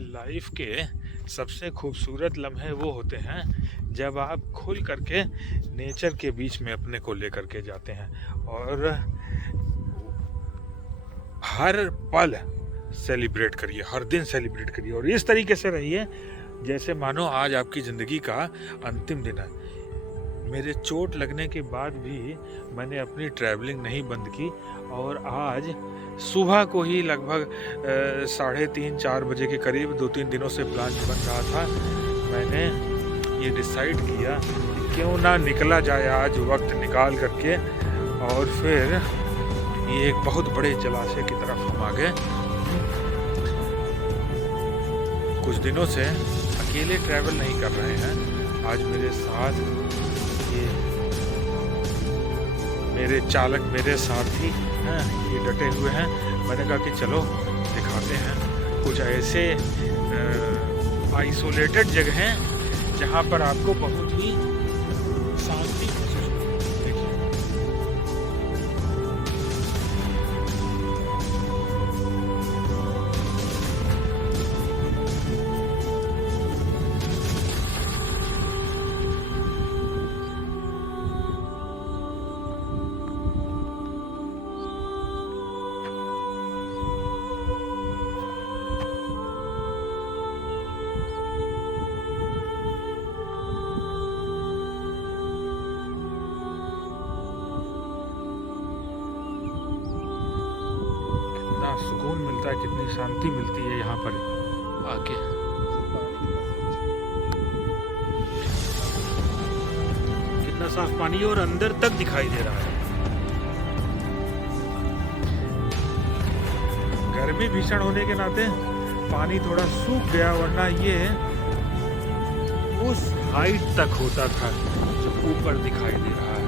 Life के सबसे खूबसूरत लम्हे वो होते हैं जब आप खुल करके नेचर के बीच में अपने को लेकर के जाते हैं और हर पल सेलिब्रेट करिए, हर दिन सेलिब्रेट करिए और इस तरीके से रहिए जैसे मानो आज आपकी ज़िंदगी का अंतिम दिन है। मेरे चोट लगने के बाद भी मैंने अपनी ट्रैवलिंग नहीं बंद की और आज सुबह को ही लगभग 3:30-4 बजे के करीब 2-3 दिनों से प्लान बन रहा था। मैंने ये डिसाइड किया कि क्यों ना निकला जाए आज वक्त निकाल करके और फिर ये एक बहुत बड़े जलाशय की तरफ हम आ गए। कुछ दिनों से अकेले ट्रैवल नहीं कर रहे हैं। आज मेरे साथ ये मेरे चालक, मेरे साथी हैं, ये डटे हुए हैं। मैंने कहा कि चलो दिखाते हैं कुछ ऐसे आइसोलेटेड जगह हैं जहाँ पर आपको बहुत ही शांति महसूस होगी। देखिए कितना सुकून मिलता है, कितनी शांति मिलती है यहाँ पर आके। कितना साफ पानी और अंदर तक दिखाई दे रहा है। गर्मी भीषण होने के नाते पानी थोड़ा सूख गया, वरना ये उस हाइट तक होता था जो ऊपर दिखाई दे रहा है।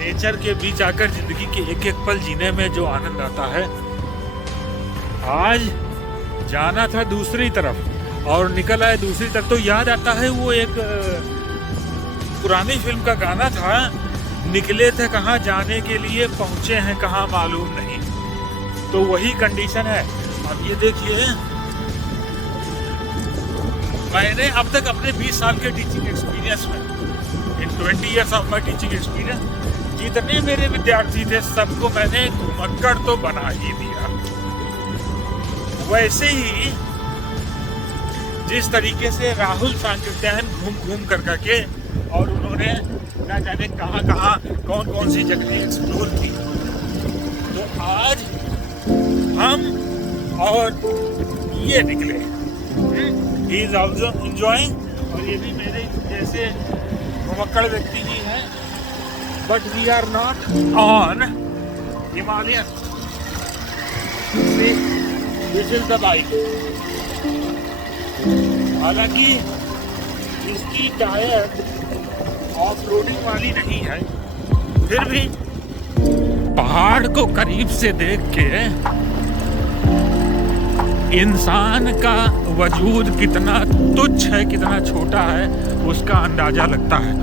नेचर के बीच आकर जिंदगी के एक एक पल जीने में जो आनंद आता है, आज जाना था दूसरी तरफ और निकल आए दूसरी तरफ। तो याद आता है वो एक पुरानी फिल्म का गाना था, निकले थे कहाँ जाने के लिए, पहुंचे हैं कहाँ मालूम नहीं। तो वही कंडीशन है। अब ये देखिए, मैंने अब तक अपने 20 साल के टीचिंग एक्सपीरियंस में, इन 20 years of my teaching experience, जितने मेरे विद्यार्थी थे सबको मैंने घुमक्कड़ तो बना ही दिया। वैसे ही जिस तरीके से राहुल सांकृत्यायन घूम कर के और उन्होंने ना जाने कहाँ कहाँ कौन कौन सी जगह एक्सप्लोर की, तो आज हम और ये निकले। ही इज ऑल्सो एंजॉइंग और ये भी मेरे जैसे घुमक्कड़ व्यक्ति ही है, but we are not on Himalayan. This is the bike. हालांकि इसकी टायर ऑफ रोडिंग वाली नहीं है, फिर भी पहाड़ को करीब से देख के इंसान का वजूद कितना तुच्छ है, कितना छोटा है, उसका अंदाजा लगता है।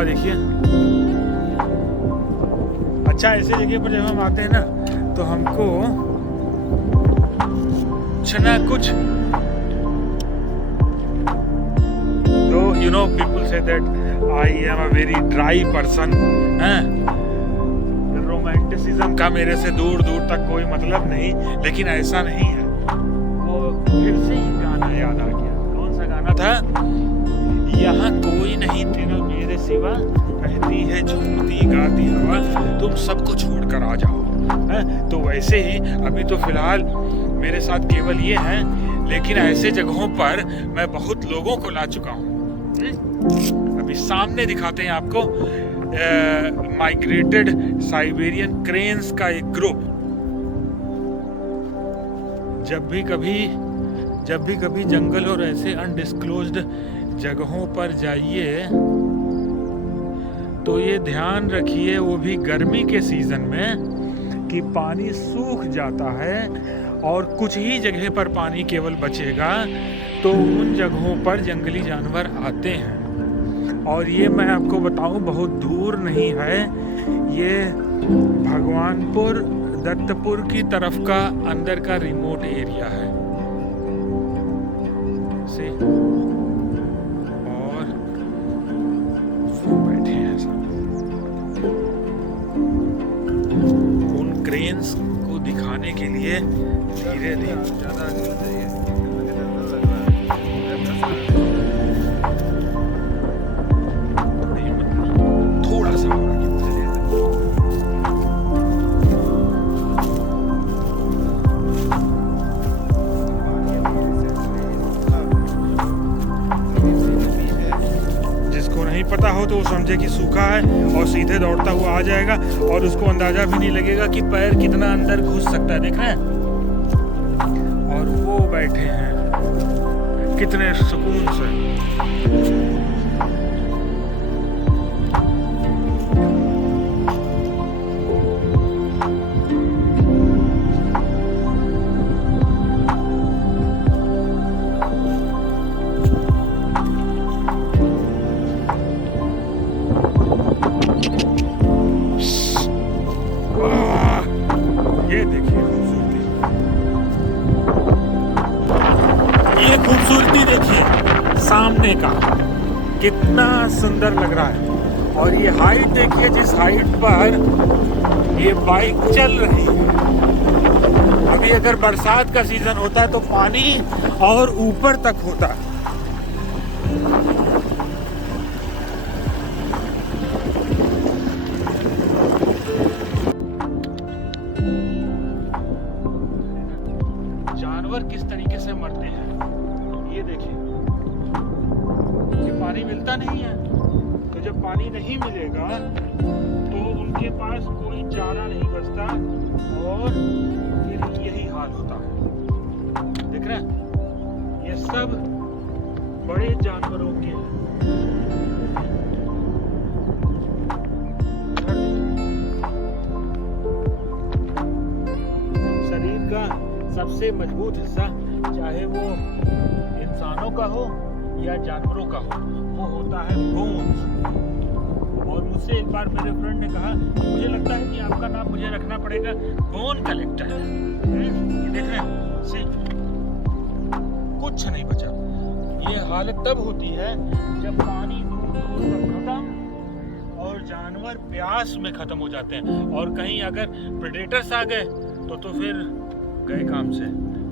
देखिए, अच्छा ऐसे जगह पर जब हम आते हैं ना तो हमको कुछ ना कुछ, तो you know people say that I am a very dry person, romanticism का मेरे से दूर दूर तक कोई मतलब नहीं, लेकिन ऐसा नहीं है। वो फिर से ही गाना याद आ गया। कौन सा गाना था? यहाँ कोई नहीं तेरा मेरे सिवा, कहती है झूमती गाती हवा, तुम सबको छोड़कर आ जाओ। तो वैसे ही अभी तो फिलहाल मेरे साथ केवल ये है लेकिन ऐसे जगहों पर मैं बहुत लोगों को ला चुका हूँ। अभी सामने दिखाते हैं आपको माइग्रेटेड साइबेरियन क्रेन्स का एक ग्रुप। जब भी कभी जंगल और ऐसे अनडिस्क्लोज्ड जगहों पर जाइए तो ये ध्यान रखिए, वो भी गर्मी के सीजन में, कि पानी सूख जाता है और कुछ ही जगह पर पानी केवल बचेगा, तो उन जगहों पर जंगली जानवर आते हैं। और ये मैं आपको बताऊं, बहुत दूर नहीं है, ये भगवानपुर दत्तपुर की तरफ का अंदर का रिमोट एरिया है से। और वो बैठे हैं उन क्रेन्स को दिखाने के लिए धीरे धीरे थोड़ा सा पता हो तो वो समझे कि सूखा है और सीधे दौड़ता हुआ आ जाएगा और उसको अंदाजा भी नहीं लगेगा कि पैर कितना अंदर घुस सकता है। देख रहे हैं? और वो बैठे हैं कितने सुकून से। ये देखिए खूबसूरती, ये खूबसूरती देखिए सामने का, कितना सुंदर लग रहा है। और ये हाइट देखिए, जिस हाइट पर ये बाइक चल रही है। अभी अगर बरसात का सीजन होता है तो पानी और ऊपर तक होता है। जानवर किस तरीके से मरते हैं ये देखिए, कि पानी मिलता नहीं है, तो जब पानी नहीं मिलेगा तो उनके पास कोई चारा नहीं बचता और फिर यही हाल होता है। देख रहे हैं? ये सब बड़े जानवरों के शरीर का सबसे मजबूत हिस्सा, चाहे वो इंसानों का हो या जानवरों का हो, वो होता है बोन्स। और मुझसे एक बार मेरे फ्रेंड ने कहा, मुझे लगता है कि आपका नाम मुझे रखना पड़ेगा बोन कलेक्टर। ये देख रहे हैं? सी, कुछ नहीं बचा। ये हालत तब होती है जब पानी दूर दूर तक खत्म और जानवर प्यास में खत्म हो जाते हैं, और कहीं अगर प्रेडेटर्स आ गए तो फिर गए काम से।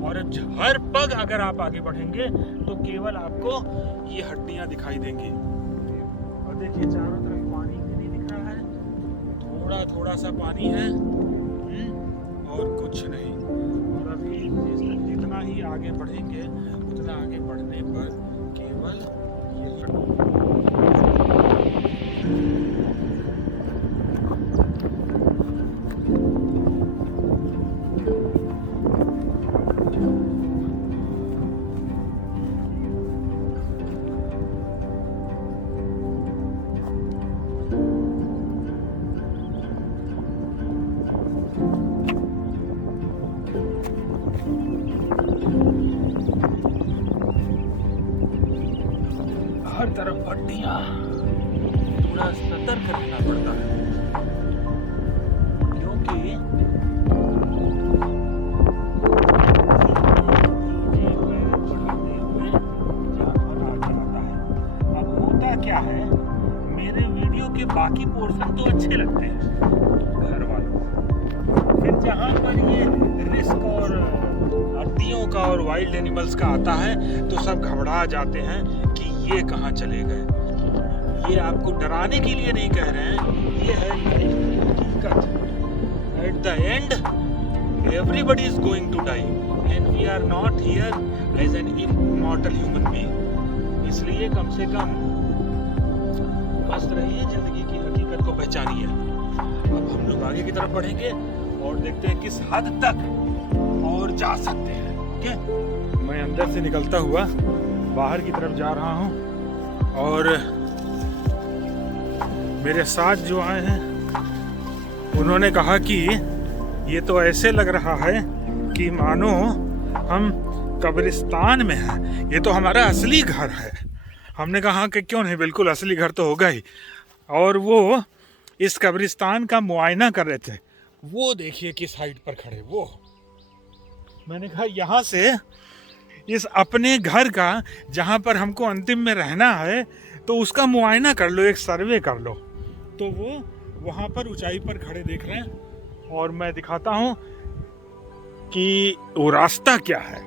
और हर पग अगर आप आगे बढ़ेंगे तो केवल आपको ये हड्डियां दिखाई देंगी। और देखिए चारों तरफ पानी भी नहीं दिख रहा है, थोड़ा थोड़ा सा पानी है और कुछ नहीं। और अभी जितना ही आगे बढ़ेंगे उतना आगे बढ़ने पर केवल ये हर तरफ हड्डियां, थोड़ा सतर्क रहना पड़ता है क्योंकि अब होता क्या है, मेरे वीडियो के बाकी पोर्शन तो अच्छे लगते हैं घर वालों को, फिर जहाँ पर ये रिस्क और हड्डियों का और वाइल्ड एनिमल्स का आता है तो सब घबरा जाते हैं कि ये कहाँ चले गए। ये आपको डराने के लिए नहीं कह रहे हैं, ये है हकीकत। At the end everybody is going to die. And we are not here as an immortal human being. इसलिए कम से कम मस्त रहिए, जिंदगी की हकीकत को पहचानिए। अब हम लोग आगे की तरफ बढ़ेंगे और देखते हैं किस हद तक और जा सकते हैं। ओके, मैं अंदर से निकलता हुआ बाहर की तरफ जा रहा हूँ और मेरे साथ जो आए हैं उन्होंने कहा कि ये तो ऐसे लग रहा है कि मानो हम कब्रिस्तान में हैं, ये तो हमारा असली घर है। हमने कहा कि क्यों नहीं, बिल्कुल असली घर तो होगा ही। और वो इस कब्रिस्तान का मुआयना कर रहे थे। वो देखिए किस हाइट पर खड़े वो। मैंने कहा यहाँ से इस अपने घर का, जहाँ पर हमको अंतिम में रहना है, तो उसका मुआयना कर लो, एक सर्वे कर लो। तो वो वहाँ पर ऊंचाई पर खड़े देख रहे हैं और मैं दिखाता हूँ कि वो रास्ता क्या है।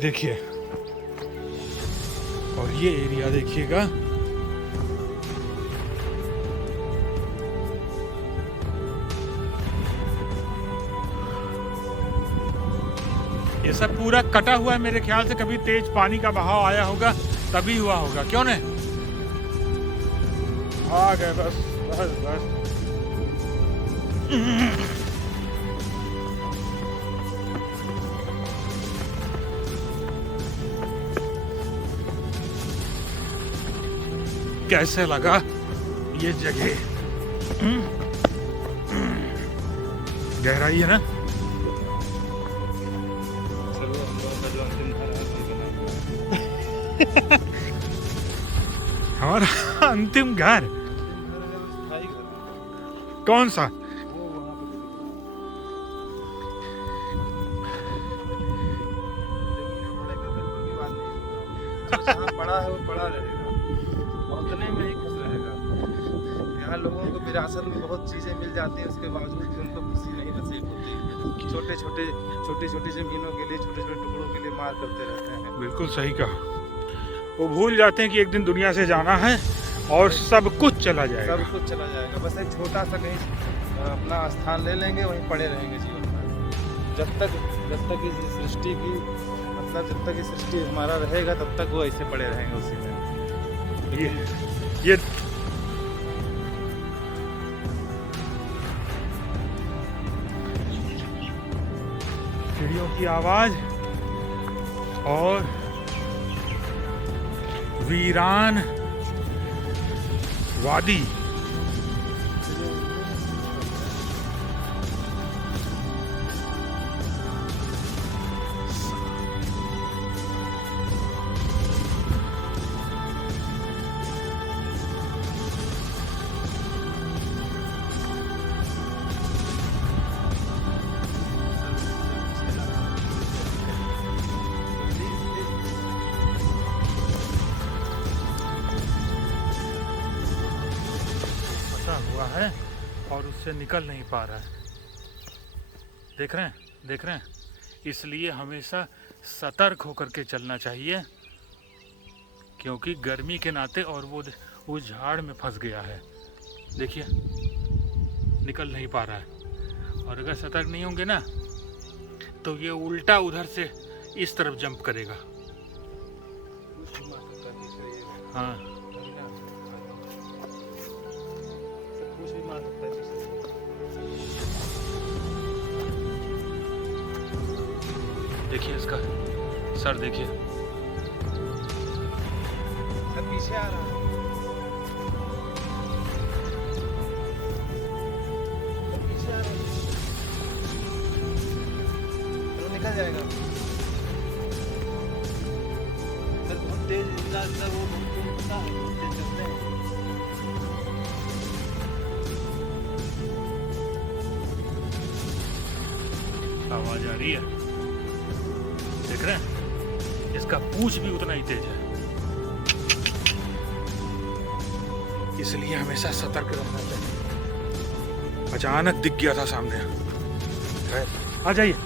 देखिए, और ये एरिया देखिएगा, ये सब पूरा कटा हुआ है। मेरे ख्याल से कभी तेज पानी का बहाव आया होगा तभी हुआ होगा, क्यों नहीं? आ गए बस बस बस। कैसे लगा ये जगह? गहराई है ना? हमारा अंतिम घर कौन सा? पड़ा है वो पड़ा रहेगा, उतने में ही खुश रहेगा। यहाँ लोगों को विरासत में बहुत चीजें मिल जाती हैं, उसके बावजूद भी उनको खुशी नहीं नसीब होती। छोटी छोटी जमीनों के लिए, छोटे छोटे टुकड़ों के लिए मार करते रहते हैं। बिल्कुल सही कहा। वो भूल जाते हैं कि एक दिन दुनिया से जाना है और सब कुछ चला जाएगा। सब कुछ चला जाएगा, बस एक छोटा सा कहीं अपना स्थान ले लेंगे, वहीं पड़े रहेंगे जीवन भर। जब तक इस सृष्टि की, मतलब जब तक ये सृष्टि हमारा रहेगा तब तक वो ऐसे पड़े रहेंगे उसी में। ये चिड़ियों की आवाज और वीरान वादी। हुआ है और उससे निकल नहीं पा रहा है। देख रहे हैं। इसलिए हमेशा सतर्क होकर के चलना चाहिए, क्योंकि गर्मी के नाते और वो उस झाड़ में फंस गया है। देखिए, निकल नहीं पा रहा है। और अगर सतर्क नहीं होंगे ना तो ये उल्टा उधर से इस तरफ जंप करेगा। हाँ, देखिए इसका सर, देखिए सर पीछे आ रहा है, पीछे आ रहा है, तो निकल जाएगा। सर बहुत तेज अंदर वो बहुत तेज चलते हैं। आवाज आ रही है, देख रहे हैं? इसका पूंछ भी उतना ही तेज है। इसलिए हमेशा सतर्क रहना चाहिए। अचानक दिख गया था सामने। आ जाइए।